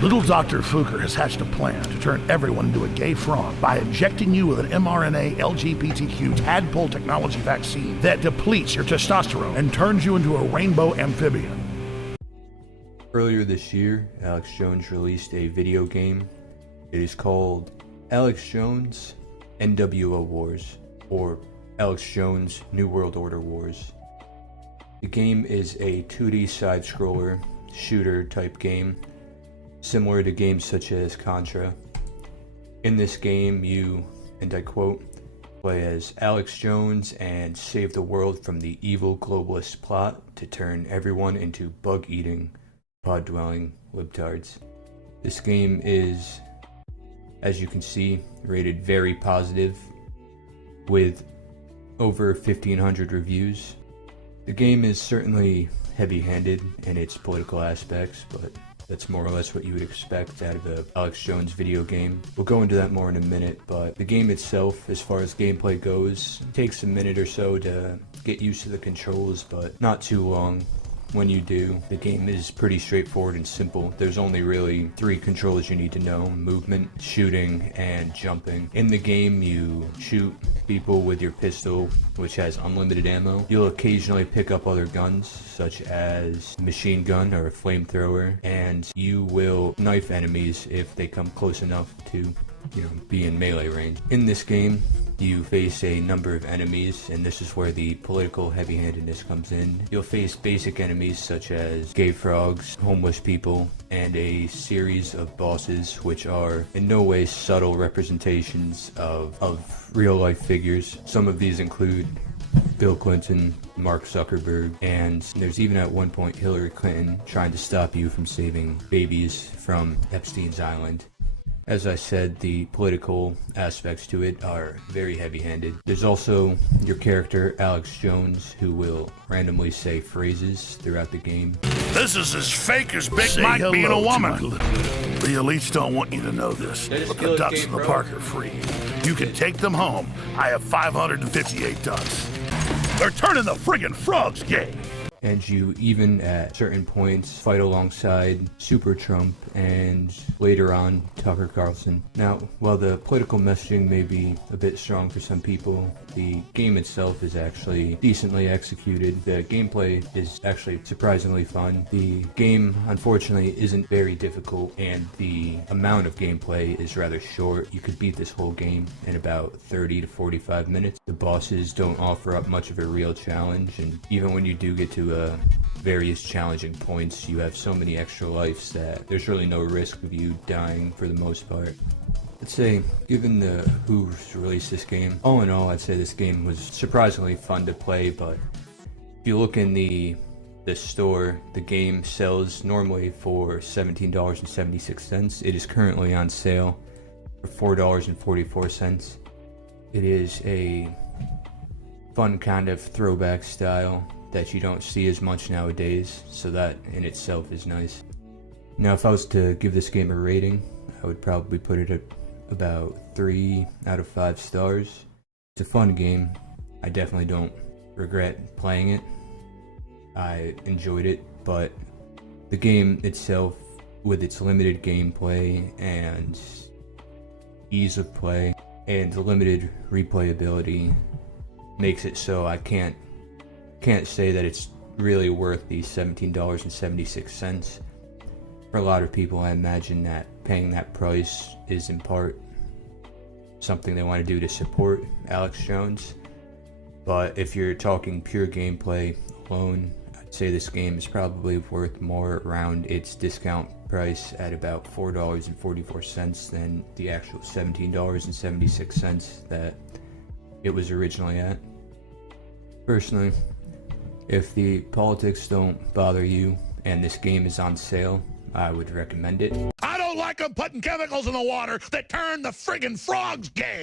Little Dr. Fluker has hatched a plan to turn everyone into a gay frog by injecting you with an mRNA LGBTQ tadpole technology vaccine that depletes your testosterone and turns you into a rainbow amphibian. Earlier this year, Alex Jones released a video game. It is called Alex Jones NWO Wars, or Alex Jones New World Order Wars. The game is a 2D side-scroller shooter type game, similar to games such as Contra. In this game, you, and I quote, play as Alex Jones and save the world from the evil globalist plot to turn everyone into bug-eating, pod-dwelling libtards. This game is, as you can see, rated very positive with over 1,500 reviews. The game is certainly heavy-handed in its political aspects, but that's more or less what you would expect out of a Alex Jones video game. We'll go into that more in a minute, but the game itself, as far as gameplay goes, takes a minute or so to get used to the controls, but not too long. When you do, the game is pretty straightforward and simple. There's only really 3 controls you need to know: movement, shooting, and jumping. In the game, you shoot people with your pistol, which has unlimited ammo. You'll occasionally pick up other guns, such as a machine gun or a flamethrower, and you will knife enemies if they come close enough to, be in melee range. In this game, you face a number of enemies, and this is where the political heavy-handedness comes in. You'll face basic enemies such as gay frogs, homeless people, and a series of bosses which are in no way subtle representations of real-life figures. Some of these include Bill Clinton, Mark Zuckerberg, and there's even at one point Hillary Clinton trying to stop you from saving babies from Epstein's Island. As I said, the political aspects to it are very heavy-handed. There's also your character, Alex Jones, who will randomly say phrases throughout the game. This is as fake as Big Mike being a woman. The elites don't want you to know this, but the ducks in the park are free. You can take them home. I have 558 ducks. They're turning the friggin' frogs gay. And you even at certain points fight alongside Super Trump and later on Tucker Carlson. Now, while the political messaging may be a bit strong for some people, the game itself is actually decently executed. The gameplay is actually surprisingly fun. The game, unfortunately, isn't very difficult, and the amount of gameplay is rather short. You could beat this whole game in about 30 to 45 minutes. The bosses don't offer up much of a real challenge, and even when you do get to various challenging points, you have so many extra lives that there's really no risk of you dying for the most part. I'd say, given who's released this game, all in all, I'd say this game was surprisingly fun to play, but if you look in the store, the game sells normally for $17.76. It is currently on sale for $4.44. It is a fun kind of throwback style that you don't see as much nowadays, so that in itself is nice. Now, if I was to give this game a rating, I would probably put it at about 3 out of 5 stars. It's a fun game. I definitely don't regret playing it. I enjoyed it, but the game itself, with its limited gameplay and ease of play and the limited replayability, makes it so I can't say that it's really worth the $17.76. For a lot of people, I imagine that paying that price is in part something they want to do to support Alex Jones. But if you're talking pure gameplay alone, I'd say this game is probably worth more around its discount price at about $4.44 than the actual $17.76 that it was originally at. Personally, if the politics don't bother you and this game is on sale, I would recommend it. I don't like them putting chemicals in the water that turn the friggin' frogs gay.